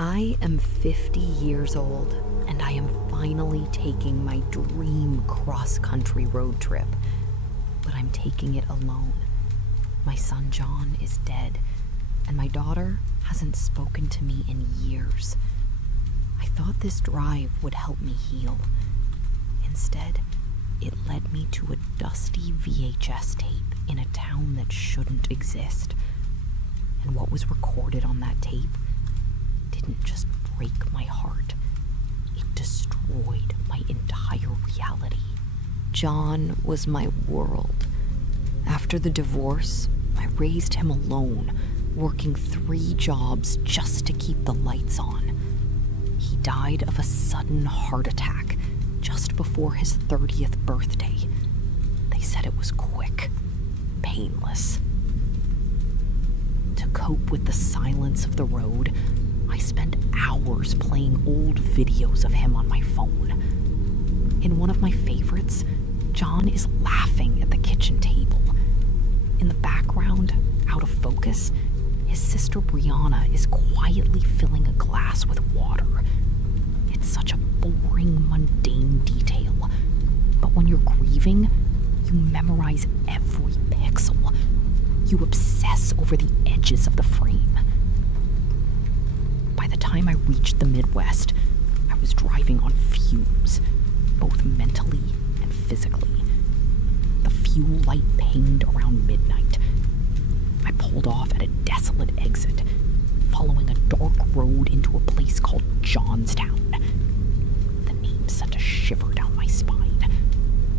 I am 50 years old, and I am finally taking my dream cross-country road trip. But I'm taking it alone. My son John is dead, and my daughter hasn't spoken to me in years. I thought this drive would help me heal. Instead, it led me to a dusty VHS tape in a town that shouldn't exist. And what was recorded on that tape didn't just break my heart, it destroyed my entire reality. John was my world. After the divorce, I raised him alone, working 3 jobs just to keep the lights on. He died of a sudden heart attack just before his 30th birthday. They said it was quick, painless. To cope with the silence of the road, I spent hours playing old videos of him on my phone. In one of my favorites, John is laughing at the kitchen table. In the background, out of focus, his sister Brianna is quietly filling a glass with water. It's such a boring, mundane detail. But when you're grieving, you memorize every pixel. You obsess over the edges of the frame. By the time I reached the Midwest, I was driving on fumes, both mentally and physically. The fuel light pinged around midnight. I pulled off at a desolate exit, following a dark road into a place called Johnstown. The name sent a shiver down my spine,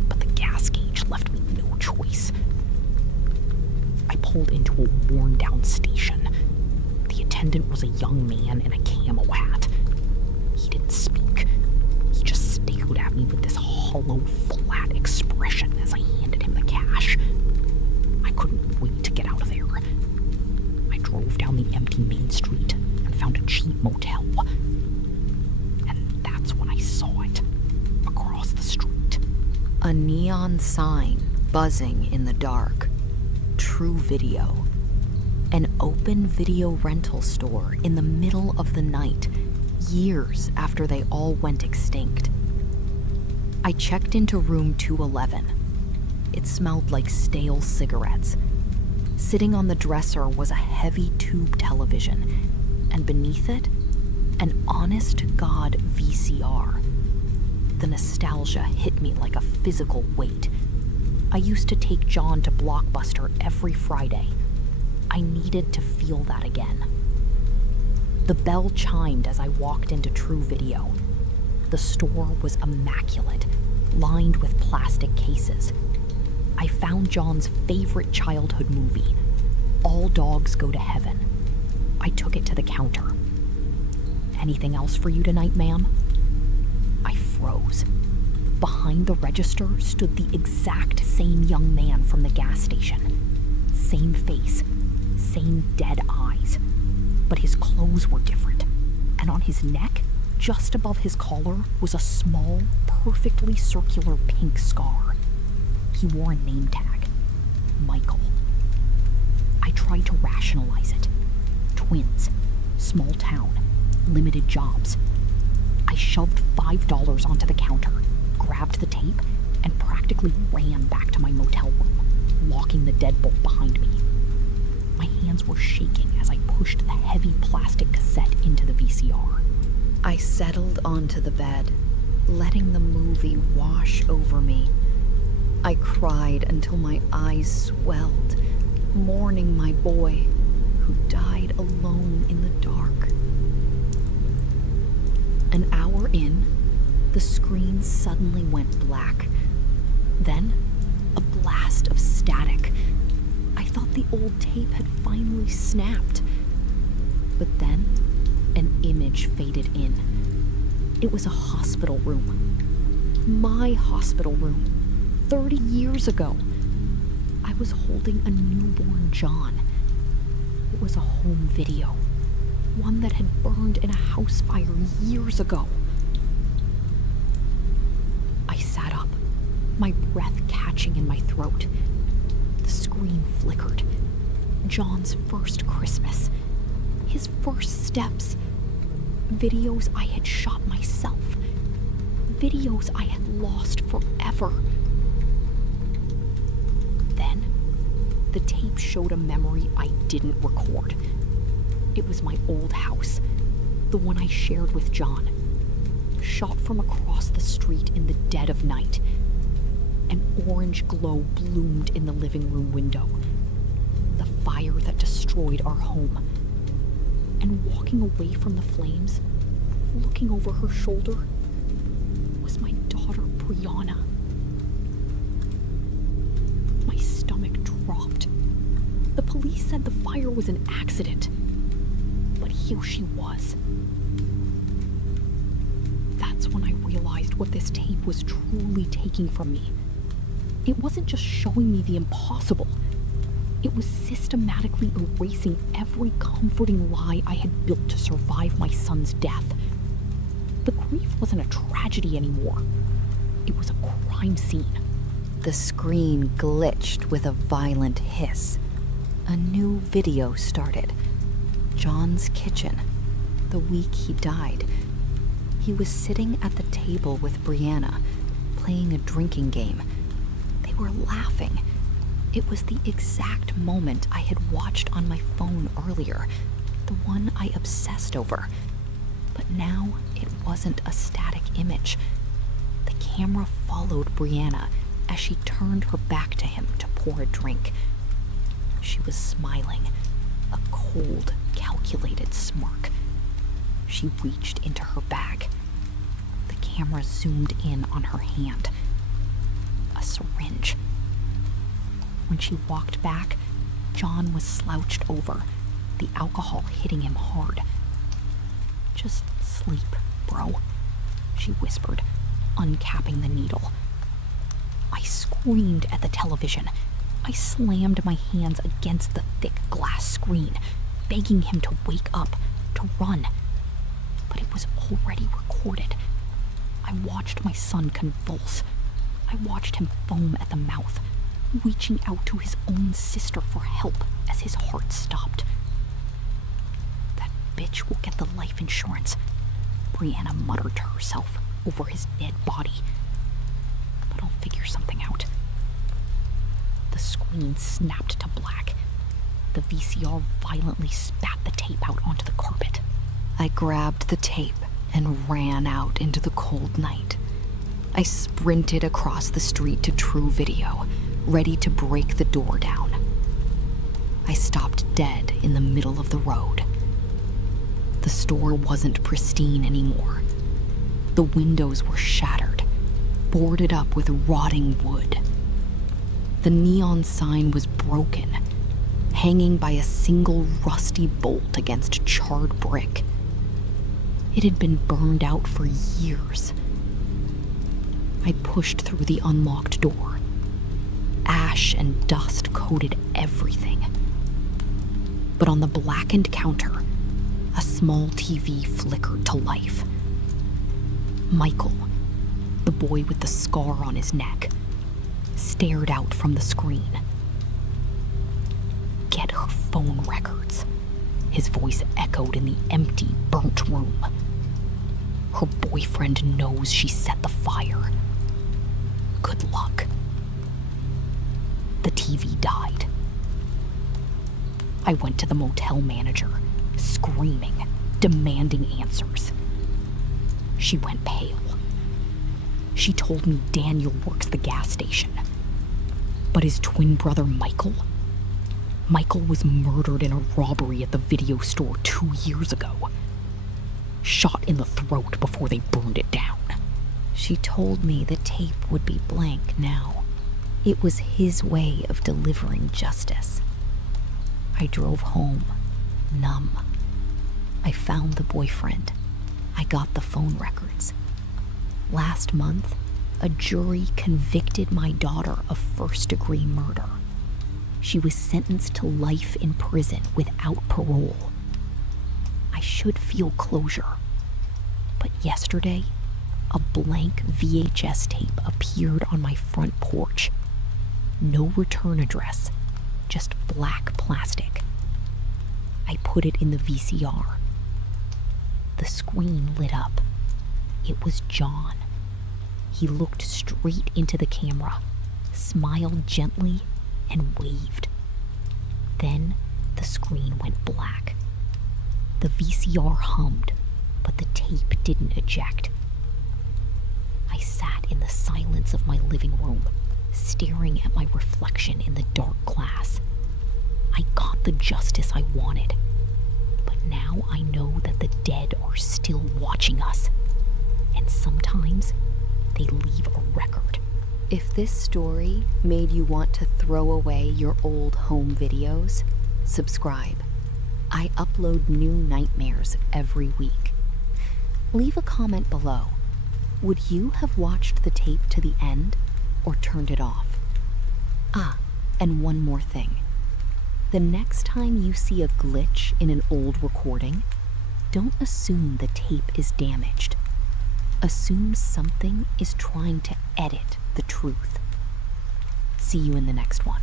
but the gas gauge left me no choice. I pulled into a worn-down station. The attendant was a young man in a camo hat. He didn't speak. He just stared at me with this hollow, flat expression as I handed him the cash. I couldn't wait to get out of there. I drove down the empty main street and found a cheap motel. And that's when I saw it, across the street. A neon sign buzzing in the dark. TrueVideo. An open video rental store in the middle of the night, years after they all went extinct. I checked into room 211. It smelled like stale cigarettes. Sitting on the dresser was a heavy tube television, and beneath it, an honest-to-God VCR. The nostalgia hit me like a physical weight. I used to take John to Blockbuster every Friday. I needed to feel that again. The bell chimed as I walked into TrueVideo. The store was immaculate, lined with plastic cases. I found John's favorite childhood movie, All Dogs Go to Heaven. I took it to the counter. "Anything else for you tonight, ma'am?" I froze. Behind the register stood the exact same young man from the gas station. Same face, same dead eyes. But his clothes were different, and on his neck, just above his collar, was a small, perfectly circular pink scar. He wore a name tag, Michael. I tried to rationalize it. Twins, small town, limited jobs. I shoved $5 onto the counter, grabbed the tape, and practically ran back to my motel room, locking the deadbolt behind me. My hands were shaking as I pushed the heavy plastic cassette into the VCR. I settled onto the bed, letting the movie wash over me. I cried until my eyes swelled, mourning my boy who died alone in the dark. An hour in, the screen suddenly went black. Then, a blast of static. I thought the old tape had finally snapped. But then, an image faded in. It was a hospital room. My hospital room. 30 years ago. I was holding a newborn John. It was a home video. One that had burned in a house fire years ago. I sat up, my breath catching in my throat. The screen flickered. John's first Christmas. His first steps. Videos I had shot myself. Videos I had lost forever. Then, the tape showed a memory I didn't record. It was my old house, the one I shared with John. Shot from across the street in the dead of night. An orange glow bloomed in the living room window. The fire that destroyed our home. And walking away from the flames, looking over her shoulder, was my daughter Brianna. My stomach dropped. The police said the fire was an accident, but here she was. That's when I realized what this tape was truly taking from me. It wasn't just showing me the impossible. It was systematically erasing every comforting lie I had built to survive my son's death. The grief wasn't a tragedy anymore. It was a crime scene. The screen glitched with a violent hiss. A new video started. John's kitchen. The week he died. He was sitting at the table with Brianna, playing a drinking game. They were laughing. It was the exact moment I had watched on my phone earlier, the one I obsessed over. But now it wasn't a static image. The camera followed Brianna as she turned her back to him to pour a drink. She was smiling, a cold, calculated smirk. She reached into her bag. The camera zoomed in on her hand. A syringe. When she walked back, John was slouched over, the alcohol hitting him hard. "Just sleep, bro," she whispered, uncapping the needle. I screamed at the television. I slammed my hands against the thick glass screen, begging him to wake up, to run. But it was already recorded. I watched my son convulse. I watched him foam at the mouth, reaching out to his own sister for help as his heart stopped. "That bitch will get the life insurance," Brianna muttered to herself over his dead body. "But I'll figure something out." The screen snapped to black. The VCR violently spat the tape out onto the carpet. I grabbed the tape and ran out into the cold night. I sprinted across the street to TrueVideo, ready to break the door down. I stopped dead in the middle of the road. The store wasn't pristine anymore. The windows were shattered, boarded up with rotting wood. The neon sign was broken, hanging by a single rusty bolt against charred brick. It had been burned out for years. I pushed through the unlocked door. Ash and dust coated everything. But on the blackened counter, a small TV flickered to life. Michael, the boy with the scar on his neck, stared out from the screen. "Get her phone records," his voice echoed in the empty, burnt room. "Her boyfriend knows she set the fire. Good luck." The TV died. I went to the motel manager, screaming, demanding answers. She went pale. She told me Daniel works the gas station. But his twin brother Michael? Michael was murdered in a robbery at the video store 2 years ago. Shot in the throat before they burned it down. She told me the tape would be blank now. It was his way of delivering justice. I drove home, numb. I found the boyfriend. I got the phone records. Last month, a jury convicted my daughter of first-degree murder. She was sentenced to life in prison without parole. I should feel closure. But yesterday, a blank VHS tape appeared on my front porch. No return address, just black plastic. I put it in the VCR. the screen lit up. It was John. He looked straight into the camera, smiled gently, and waved. Then the screen went black. The VCR hummed, but the tape didn't eject. I sat in the silence of my living room, staring at my reflection in the dark glass. I got the justice I wanted, but now I know that the dead are still watching us, and sometimes they leave a record. If this story made you want to throw away your old home videos, subscribe. I upload new nightmares every week. Leave a comment below. Would you have watched the tape to the end or turned it off? And one more thing. The next time you see a glitch in an old recording, don't assume the tape is damaged. Assume something is trying to edit the truth. See you in the next one.